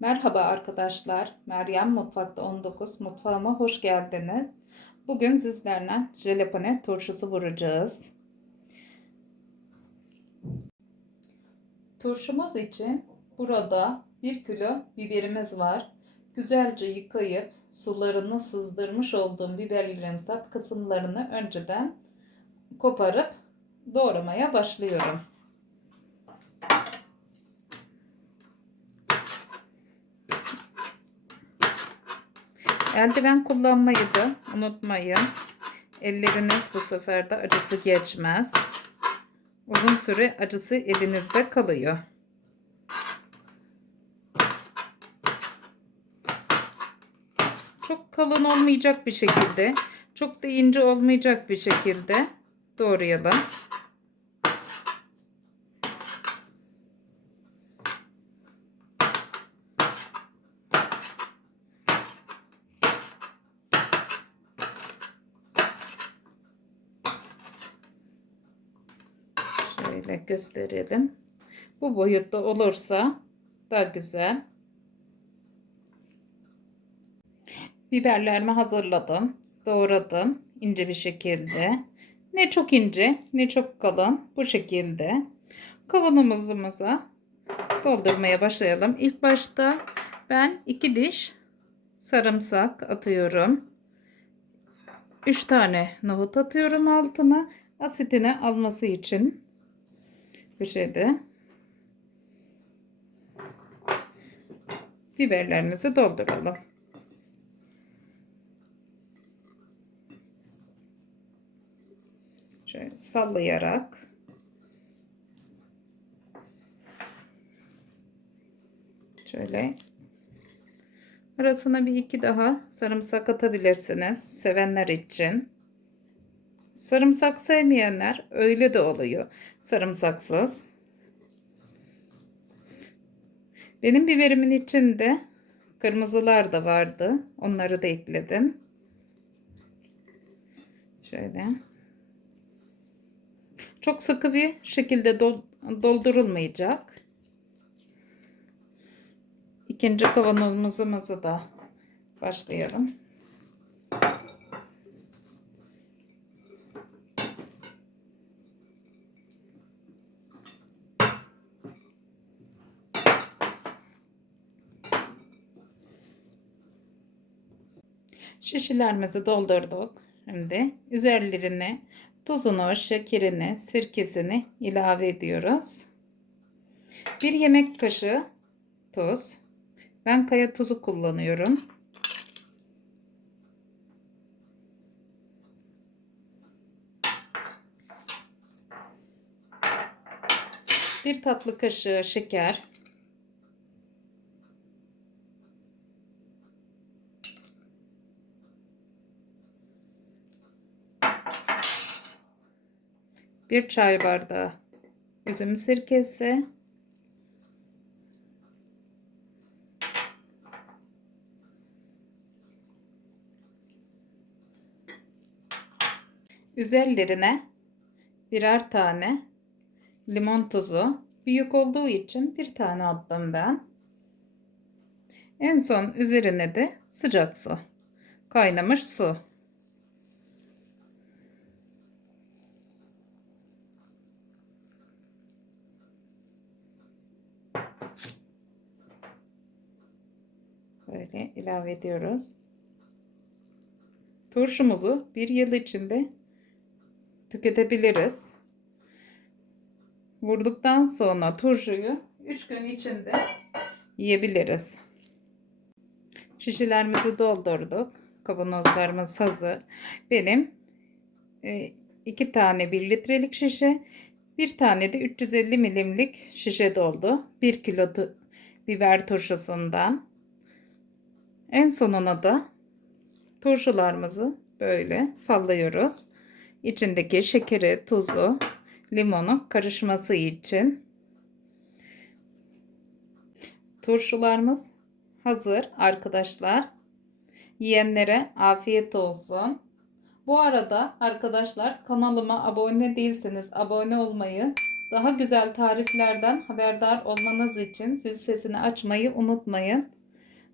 Merhaba arkadaşlar. Meryem Mutfakta 19 mutfağıma hoş geldiniz. Bugün sizlerle jelepone turşusu vuracağız. Turşumuz için burada 1 kilo biberimiz var. Güzelce yıkayıp sularını sızdırmış olduğum biberlerin sap kısımlarını önceden koparıp doğramaya başlıyorum. Eldiven kullanmayı da unutmayın. Elleriniz bu sefer de acısı geçmez. Uzun süre acısı elinizde kalıyor. Çok kalın olmayacak bir şekilde, çok da ince olmayacak bir şekilde doğrayalım. Şöyle gösterelim. Bu boyutta olursa daha güzel. Biberlerimi hazırladım. Doğradım ince bir şekilde. Ne çok ince ne çok kalın bu şekilde. Kavanozumuza doldurmaya başlayalım. İlk başta ben iki diş sarımsak atıyorum. 3 tane nohut atıyorum altına asitini alması için bir şeyde biberlerimizi dolduralım. Şöyle sallayarak şöyle arasına bir iki daha sarımsak atabilirsiniz sevenler için. Sarımsak sevmeyenler öyle de oluyor. Sarımsaksız. Benim biberimin içinde kırmızılar da vardı. Onları da ekledim. Şöyle. Çok sıkı bir şekilde doldurulmayacak. İkinci kavanozumuzu da başlayalım. Şişelerimizi doldurduk. Şimdi üzerlerine tuzunu, şekerini, sirkesini ilave ediyoruz. Bir yemek kaşığı tuz. Ben kaya tuzu kullanıyorum. Bir tatlı kaşığı şeker. Bir çay bardağı üzüm sirkesi. Üzerlerine birer tane limon tuzu. Büyük olduğu için bir tane attım ben. En son üzerine de sıcak su. Kaynamış su Böyle ilave ediyoruz. Turşumuzu bir yıl içinde tüketebiliriz. Vurduktan sonra turşuyu 3 gün içinde yiyebiliriz. Şişelerimizi doldurduk. Kavanozlarımız hazır. Benim e, iki tane 1 litrelik şişe, bir tane de 350 milimlik şişe doldu. 1 kilo biber turşusundan. En sonuna da turşularımızı böyle sallıyoruz. İçindeki şekeri, tuzu, limonu karışması için. Turşularımız hazır arkadaşlar. Yiyenlere afiyet olsun. Bu arada arkadaşlar kanalıma abone değilseniz abone olmayı Daha güzel tariflerden haberdar olmanız için zil sesini açmayı unutmayın.